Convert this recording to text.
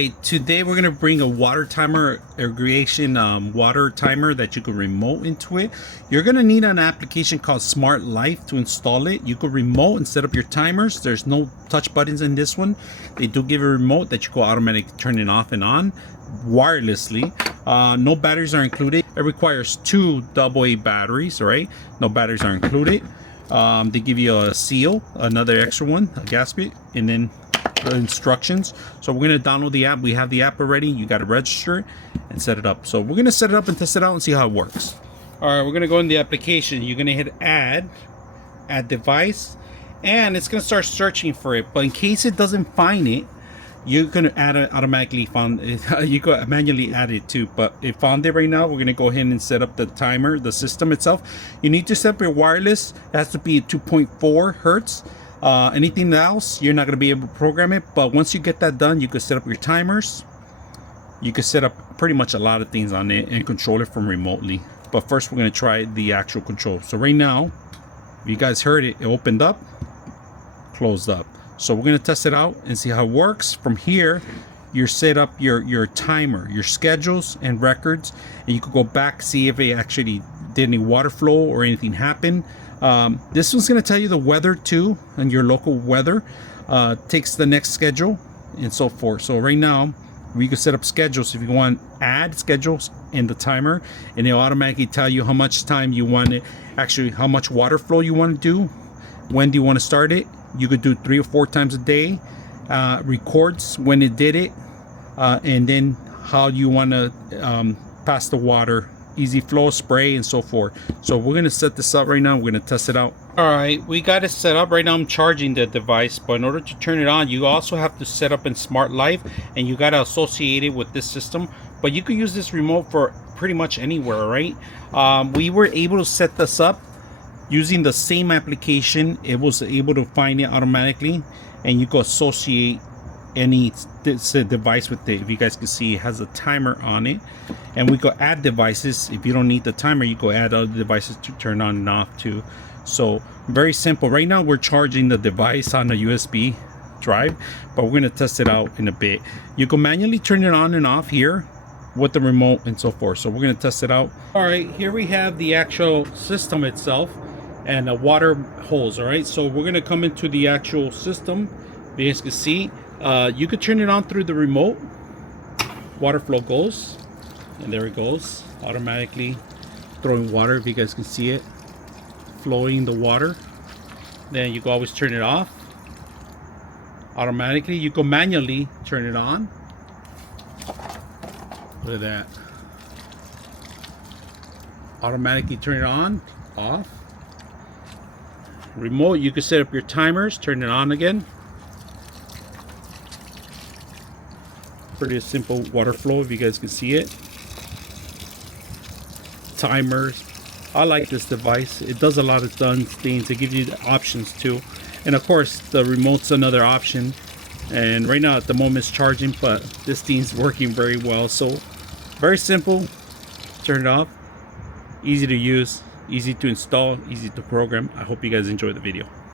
right, today we're gonna bring a water timer, irrigation water timer that you can remote into it. You're gonna need an application called Smart Life to install it. You can remote and set up your timers. There's no touch buttons in this one. They do give a remote that you can automatically turn it off and on wirelessly. No batteries are included. It requires 2 AA batteries, all right? No batteries are included. They give you a seal, another extra one, a gasket, and then the instructions. So we're going to download the app. We have the app already. You got to register it and set it up. So we're going to set it up and test it out and see how it works. All right, we're going to go in the application. You're going to hit add device, and it's going to start searching for it. But in case it doesn't find it, you're going to add it automatically. You go manually add it too, but it found it right now. We're going to go ahead and set up the timer, the system itself. You need to set up your wireless. It has to be 2.4 hertz. Anything else, you're not going to be able to program it. But once you get that done, you can set up your timers. You can set up pretty much a lot of things on it and control it from remotely. But first, we're going to try the actual control. So right now, you guys heard it. It opened up, closed up. So we're going to test it out and see how it works. From here, you set up your timer, your schedules and records, and you could go back, see if it actually did any water flow or anything happen. This one's going to tell you the weather too, and your local weather. Takes the next schedule and so forth. So right now, we can set up schedules. If you want, add schedules in the timer, and it'll automatically tell you how much time you want it, actually how much water flow you want to do, when do you want to start it. You could do 3 or 4 times a day. Records when it did it, and then how you want to pass the water, easy flow, spray, and so forth. So we're going to set this up right now. We're going to test it out. All right, we got it set up right now. I'm charging the device, but in order to turn it on, you also have to set up in Smart Life, and you got to associate it with this system. But you could use this remote for pretty much anywhere, right? We were able to set this up using the same application. It was able to find it automatically, and you can associate any device with it. If you guys can see, it has a timer on it, and we go add devices. If you don't need the timer, you go add other devices to turn on and off too. So very simple. Right now we're charging the device on a USB drive, but we're going to test it out in a bit. You can manually turn it on and off here with the remote and so forth. So we're going to test it out. All right, here we have the actual system itself and a water hose. All right, so we're going to come into the actual system. You guys can see, you could turn it on through the remote. Water flow goes, and there it goes, automatically throwing water. If you guys can see it flowing the water. Then you can always turn it off automatically. You can manually turn it on. Look at that, automatically turn it on, off. Remote, you can set up your timers, turn it on again. Pretty simple water flow, if you guys can see it. Timers. I like this device. It does a lot of things. It gives you the options too, and of course the remote's another option. And right now at the moment it's charging, but this thing's working very well. So very simple. Turn it off. Easy to use, easy to install, easy to program. I hope you guys enjoy the video.